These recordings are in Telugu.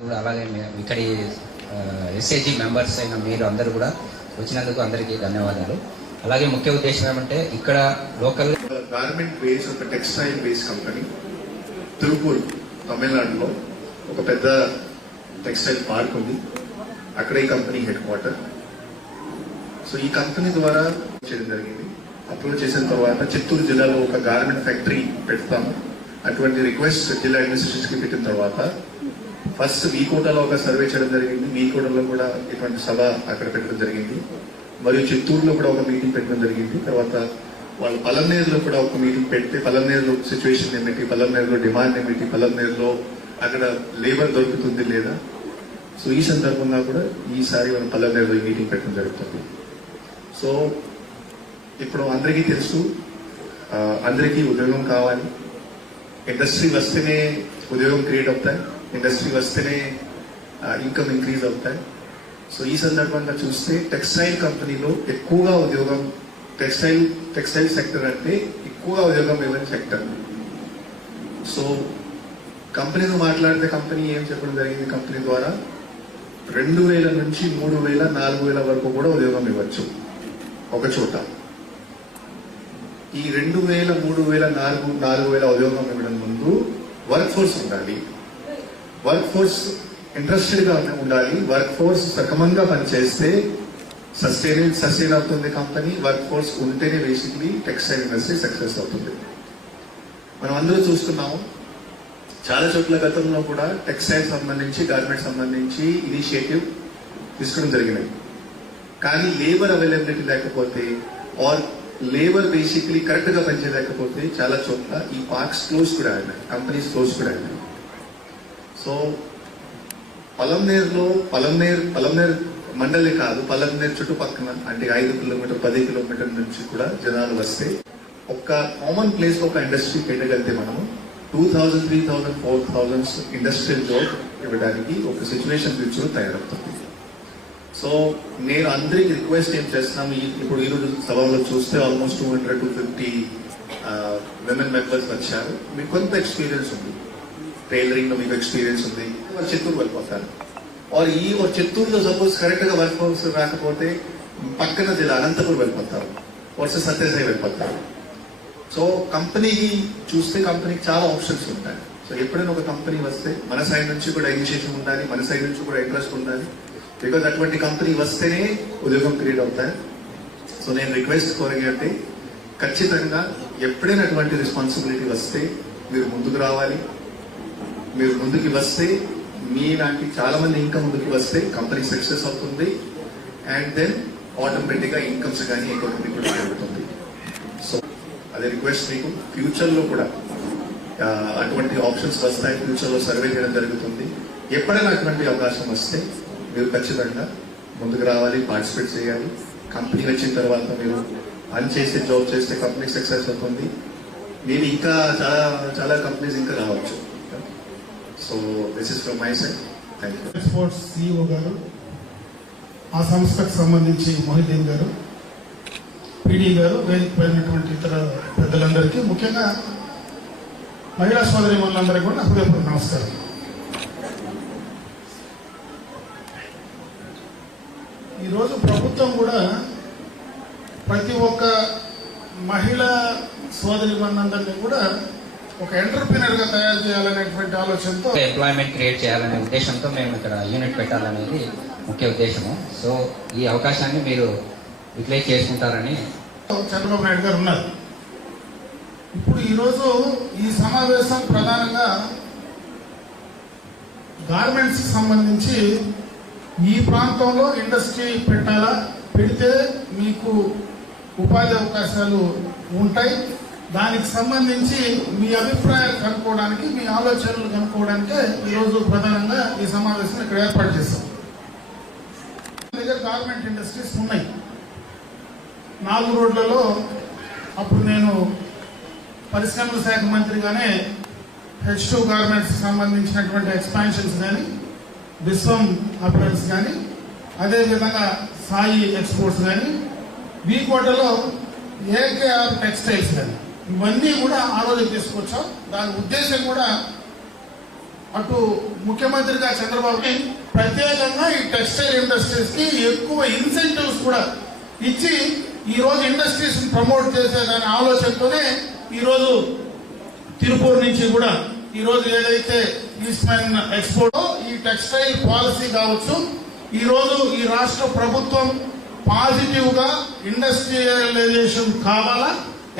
కూడా అలాగే మే- ఇక్కడి ఎస్ఏజీ మెంబర్స్ అయిన మీరు అందరూ కూడా వచ్చినందుకు అందరికీ ధన్యవాదాలు. అలాగే ముఖ్య ఉద్దేశం ఏమంటే ఇక్కడ లోకల్ గార్మెంట్ బేస్ ఒక టెక్స్టైల్ బేస్ కంపెనీ తిరుపూర్ తమిళనాడులో ఒక పెద్ద టెక్స్టైల్ పార్క్ ఉంది. అక్కడే ఈ కంపెనీ హెడ్ క్వార్టర్ సో ఈ కంపెనీ ద్వారా చేయడం జరిగింది. అప్రోచ్ చేసిన తర్వాత చిత్తూరు జిల్లాలో ఒక గార్మెంట్ ఫ్యాక్టరీ పెడతాము. అటువంటి రిక్వెస్ట్ జిల్లా అడ్మినిస్ట్రేషన్కి పెట్టిన తర్వాత ఫస్ట్ వీకోటలో ఒక సర్వే చేయడం జరిగింది. వీకోటలో కూడా ఇటువంటి సభ అక్కడ పెట్టడం జరిగింది. మరియు చిత్తూరులో కూడా ఒక మీటింగ్ పెట్టడం జరిగింది. తర్వాత వాళ్ళు పలమనేరులో కూడా ఒక మీటింగ్ పెడితే పలమనేరులో సిచ్యువేషన్ ఏమిటి? పలమనేరులో డిమాండ్ ఏమిటి? పలమనేరులో అక్కడ లేబర్ దొరుకుతుంది లేదా? సో ఈ సందర్భంగా కూడా ఈసారి మనం పల్లెనేరులో ఈ మీటింగ్ పెట్టడం జరుగుతుంది. సో ఇప్పుడు అందరికీ తెలుసు అందరికీ ఉద్యోగం కావాలి. ఇండస్ట్రీ వస్తేనే ఉద్యోగం క్రియేట్ అవుతాయి ఇండస్ట్రీ వస్తేనే ఇన్కమ్ ఇంక్రీజ్ అవుతాయి సో ఈ సందర్భంగా చూస్తే టెక్స్టైల్ కంపెనీలో ఎక్కువగా ఉద్యోగం టెక్స్టైల్ టెక్స్టైల్ సెక్టర్ అంటే ఎక్కువగా ఉద్యోగం ఇవ్వని సెక్టర్ సో కంపెనీతో మాట్లాడితే కంపెనీ ఏం చెప్పడం జరిగింది కంపెనీ ద్వారా రెండు వేల నుంచి మూడు వేల నాలుగు వేల వరకు కూడా ఉద్యోగం ఇవ్వచ్చు ఒక చోట ఈ రెండు వేల మూడు వేల నాలుగు నాలుగు వేల ఉద్యోగం ఇవ్వడం వర్క్ ఫోర్స్ ఉండాలి. వర్క్ ఫోర్స్ ఇంట్రెస్టెడ్గా ఉండాలి. వర్క్ ఫోర్స్ సక్రమంగా పనిచేస్తే సస్టైన్ సస్టైన్ అవుతుంది కంపెనీ వర్క్ ఫోర్స్ ఉంటేనే బేసిక్లీ టెక్స్టైల్ ఇండస్ట్రీ సక్సెస్ అవుతుంది. మనం అందరూ చూస్తున్నాము. చాలా చోట్ల గతంలో కూడా టెక్స్టైల్ సంబంధించి గార్మెంట్ సంబంధించి ఇనిషియేటివ్ తీసుకోవడం జరిగినాయి కానీ లేబర్ అవైలబిలిటీ లేకపోతే ఆర్ లేబర్ బేసిక్లీ కరెక్ట్గా పనిచేయలేకపోతే చాలా చోట్ల ఈ పార్క్స్ క్లోజ్ కూడా అయినాయి. కంపెనీస్ క్లోజ్ కూడా అయినాయి. సో పొలంనేరులో పొలంనేర్ పొలంనేర్ మండలి కాదు పొలంనేరు చుట్టుపక్కన అంటే ఐదు కిలోమీటర్ పది కిలోమీటర్ నుంచి కూడా జనాలు వస్తే ఒక కామన్ ప్లేస్లో ఒక ఇండస్ట్రీ పెట్టగలిగితే మనము two thousand three thousand four thousand industrial job ఇవ్వడానికి ఒక సిచ్యువేషన్ ఫ్యూచర్ తయారవుతుంది. సో నేను అందరికి రిక్వెస్ట్ ఏం చేస్తున్నాను ఇప్పుడు ఈ రోజు సభలో చూస్తే almost two hundred to fifty women members వచ్చారు. మీకు కొంత ఎక్స్పీరియన్స్ ఉంది. టైలరింగ్లో మీకు ఎక్స్పీరియన్స్ ఉంది. వాళ్ళు చిత్తూరు వెళ్ళిపోతారు ఆర్ ఈ చిత్తూరులో సపోజ్ కరెక్ట్గా వర్క్ హౌస్ రాకపోతే పక్కన జిల్లా అనంతపురం వెళ్ళిపోతారు వర్సెస్ సత్యసాయి వెళ్ళిపోతారు సో కంపెనీకి చూస్తే కంపెనీకి చాలా ఆప్షన్స్ ఉంటాయి. సో ఎప్పుడైనా ఒక కంపెనీ వస్తే మన సైడ్ నుంచి కూడా ఇనిషియేషన్ ఉండాలి మన సైడ్ నుంచి కూడా ఇంట్రెస్ట్ ఉండాలి. బికాజ్ అటువంటి కంపెనీ వస్తేనే ఉద్యోగం క్రియేట్ అవుతాయి. సో నేను రిక్వెస్ట్ కోరగంటే ఖచ్చితంగా ఎప్పుడైనా అటువంటి రెస్పాన్సిబిలిటీ వస్తే మీరు ముందుకు రావాలి. మీరు ముందుకు వస్తే మీలాంటి చాలా మంది ఇంకా ముందుకు వస్తే కంపెనీ సక్సెస్ అవుతుంది. అండ్ దెన్ ఆటోమేటిక్గా ఇన్కమ్స్ కానీ ఎకానమీ కూడా పెరుగుతుంది. సో అదే రిక్వెస్ట్ మీకు. ఫ్యూచర్లో కూడా అటువంటి ఆప్షన్స్ వస్తాయి. ఫ్యూచర్లో సర్వే చేయడం జరుగుతుంది. ఎప్పుడైనా అటువంటి అవకాశం వస్తే మీరు ఖచ్చితంగా ముందుకు రావాలి పార్టిసిపేట్ చేయాలి. కంపెనీ వచ్చిన తర్వాత మీరు పని చేసే జాబ్ చేస్తే కంపెనీ సక్సెస్ అవుతుంది. నేను ఇంకా చాలా చాలా కంపెనీస్ ఇంకా రావచ్చు. So this is from my side thank you exports CEO గారు ఆ సంస్థకు సంబంధించి మొహిద్దీన్ గారు పీడీ గారు వేదిక ఇతర పెద్దలందరికీ ముఖ్యంగా మహిళా సోదరి మనులందరికీ కూడా హృదయపూర్వక నమస్కారం. ఈరోజు ప్రభుత్వం కూడా ప్రతి ఒక్క మహిళా సోదరి మనందరినీ కూడా ఒక ఎంటర్ప్రినర్గా తయారు చేయాలనేటువంటి ఆలోచనతో ఎంప్లాయ్మెంట్ క్రియేట్ చేయాలనే ఉద్దేశంతో మేము ఇక్కడ యూనిట్ పెట్టాలనేది ముఖ్య ఉద్దేశము. సో ఈ అవకాశాన్ని మీరు యూటిలైజ్ చేసుకుంటారని చంద్రబాబు నాయుడు గారు ఉన్నారు. ఇప్పుడు ఈరోజు ఈ సమావేశం ప్రధానంగా గార్మెంట్స్ సంబంధించి ఈ ప్రాంతంలో ఇండస్ట్రీ పెట్టాలా? పెడితే మీకు ఉపాధి అవకాశాలు ఉంటాయి. దానికి సంబంధించి మీ అభిప్రాయాలు కనుక్కోవడానికి మీ ఆలోచనలు కనుక్కోవడానికే ఈరోజు ప్రధానంగా ఈ సమావేశం ఇక్కడ ఏర్పాటు చేశాం. దగ్గర గార్మెంట్ ఇండస్ట్రీస్ ఉన్నాయి. నాలుగు రోడ్లలో అప్పుడు నేను పరిశ్రమల శాఖ మంత్రిగానే హెచ్ టూ గార్మెంట్స్ సంబంధించినటువంటి ఎక్స్పాన్షన్స్ కానీ విశ్వం అపరెల్స్ కానీ అదేవిధంగా సాయి ఎక్స్పోర్ట్స్ కానీ కోటలో ఏకేఆర్ టెక్స్టైల్స్ కానీ ఇవన్నీ కూడా ఆ రోజు తీసుకొచ్చాం. దాని ఉద్దేశం కూడా అటు ముఖ్యమంత్రిగా చంద్రబాబుకి ప్రత్యేకంగా ఈ టెక్స్టైల్ ఇండస్ట్రీస్కి ఎక్కువ ఇన్సెంటివ్స్ కూడా ఇచ్చి ఈరోజు ఇండస్ట్రీస్ని ఇండస్ట్రీస్ ప్రమోట్ దాని ఆలోచనతోనే ఈరోజు తిరుపూర్ నుంచి కూడా ఈ రోజు ఏదైతే ఈస్ట్మెన్ ఎక్స్పోర్ట్ ఈ టెక్స్టైల్ పాలసీ కావచ్చు ఈ రోజు ఈ రాష్ట్ర ప్రభుత్వం పాజిటివ్గా ఇండస్ట్రియలైజేషన్ కావాలా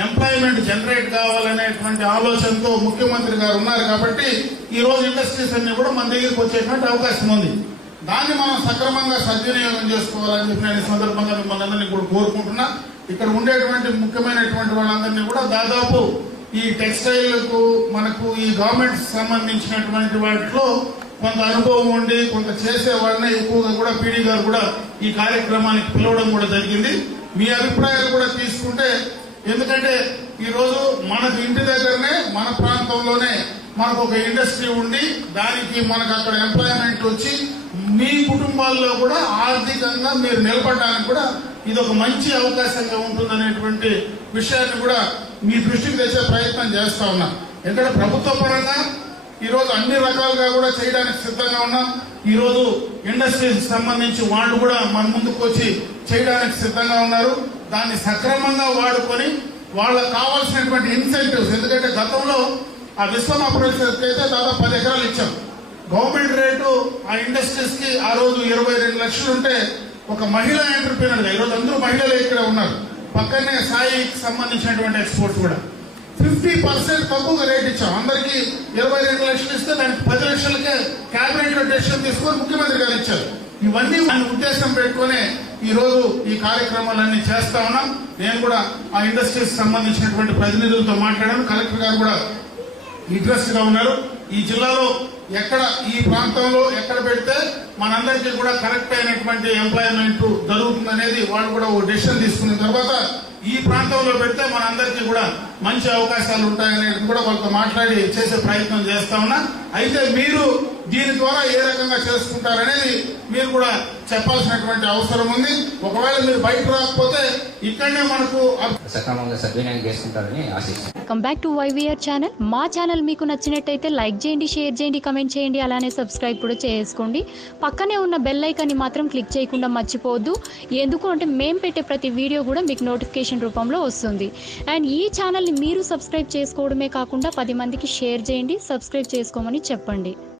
ఎంప్లాయ్మెంట్ జనరేట్ కావాలనేటువంటి ఆలోచనతో ముఖ్యమంత్రి గారు ఉన్నారు కాబట్టి ఈ రోజు ఇండస్ట్రీస్ అన్ని కూడా మన దగ్గరికి వచ్చేటువంటి అవకాశం ఉంది. దాన్ని మనం సక్రమంగా సద్వినియోగం చేసుకోవాలని చెప్పి నేను ఈ సందర్భంగా మిమ్మల్ని అందరినీ కూడా కోరుకుంటున్నా. ఇక్కడ ఉండేటువంటి ముఖ్యమైనటువంటి వాళ్ళందరినీ కూడా దాదాపు ఈ టెక్స్టైల్కు మనకు ఈ గవర్నమెంట్ సంబంధించినటువంటి వాటిలో కొంత అనుభవం ఉండి కొంత చేసేవాడిని ఎక్కువగా కూడా పీడీ గారు కూడా ఈ కార్యక్రమానికి పిలవడం కూడా జరిగింది. మీ అభిప్రాయాలు కూడా తీసుకుంటే ఎందుకంటే ఈరోజు మనకు ఇంటి దగ్గరనే మన ప్రాంతంలోనే మనకు ఒక ఇండస్ట్రీ ఉండి దానికి మనకు అక్కడ ఎంప్లాయ్మెంట్ వచ్చి మీ కుటుంబాల్లో కూడా ఆర్థికంగా మీరు నిలబడడానికి కూడా ఇది ఒక మంచి అవకాశంగా ఉంటుందనేటువంటి విషయాన్ని కూడా మీ దృష్టికి తెచ్చే ప్రయత్నం చేస్తా ఉన్నాం. ఎందుకంటే ప్రభుత్వ పరంగా ఈరోజు అన్ని రకాలుగా కూడా చేయడానికి సిద్ధంగా ఉన్నాం. ఈరోజు రోజు ఇండస్ట్రీస్ సంబంధించి వాళ్ళు కూడా మన ముందుకు వచ్చి చేయడానికి సిద్ధంగా ఉన్నారు. దాన్ని సక్రమంగా వాడుకొని వాళ్ళకి కావాల్సినటువంటి ఇన్సెంటివ్స్ ఎందుకంటే గతంలో ఆ విశ్వమ అప్రెంటిస్ అయితే దాదాపు పది ఎకరాలు ఇచ్చాం. గవర్నమెంట్ రేటు ఆ ఇండస్ట్రీస్కి ఆ రోజు ఇరవై రెండు లక్షలు ఉంటే ఒక మహిళా ఎంటర్ప్రీనర్గా ఈ రోజు అందరూ మహిళలు ఇక్కడ ఉన్నారు. పక్కనే సాయికి సంబంధించినటువంటి ఎక్స్పోర్ట్స్ కూడా. ఫిఫ్టీ పర్సెంట్ తక్కువగా రేట్ ఇచ్చాం. అందరికి ఇరవై రెండు లక్షలు ఇస్తే దానికి పది లక్షలకే కేబినెట్లో డెసిషన్ తీసుకొని ముఖ్యమంత్రి గారు ఇచ్చారు. ఇవన్నీ మన ఉద్దేశం పెట్టుకునే ఈ రోజు ఈ కార్యక్రమాలన్నీ చేస్తా ఉన్నాం. నేను కూడా ఆ ఇండస్ట్రీస్ సంబంధించినటువంటి ప్రతినిధులతో మాట్లాడాను. కలెక్టర్ గారు కూడా ఇంట్రెస్ట్గా ఉన్నారు. ఈ జిల్లాలో ఎక్కడ ఈ ప్రాంతంలో ఎక్కడ పెడితే మనందరికీ కూడా కరెక్ట్ అయినటువంటి ఎంప్లాయ్మెంట్ జరుగుతుందనేది వాళ్ళు కూడా ఓ డెసిషన్ తీసుకున్న తర్వాత ఈ ప్రాంతంలో పెడితే మనందరికీ కూడా మంచి అవకాశాలు ఉంటాయనేది కూడా వాళ్ళతో మాట్లాడి చేసే ప్రయత్నం చేస్తా ఉన్నా. అయితే మీరు దీని ద్వారా ఏ రకంగా చేసుకుంటారనేది మీరు కూడా చెప్పాల్సినటువంటి అవసరం ఉంది. ఒకవేళ మీరు బయట రాకపోతే ఇక్కడనే మనకు సక్రమంగా సద్వినియోగం చేసుకుంటారని ఆశిస్తున్నాను welcome back to YVR channel మా ఛానల్ మీకు నచ్చినట్టయితే లైక్ చేయండి షేర్ చేయండి కమెంట్ చేయండి అలానే సబ్స్క్రైబ్ కూడా చేసుకోండి. పక్కనే ఉన్న బెల్ ఐకాన్ని మాత్రం క్లిక్ చేయకుండా మర్చిపోవద్దు. ఎందుకు అంటే మేము పెట్టే ప్రతి వీడియో కూడా మీకు నోటిఫికేషన్ రూపంలో వస్తుంది. అండ్ ఈ ఛానల్ని మీరు సబ్స్క్రైబ్ చేసుకోవడమే కాకుండా పది మందికి షేర్ చేయండి సబ్స్క్రైబ్ చేసుకోమని చెప్పండి.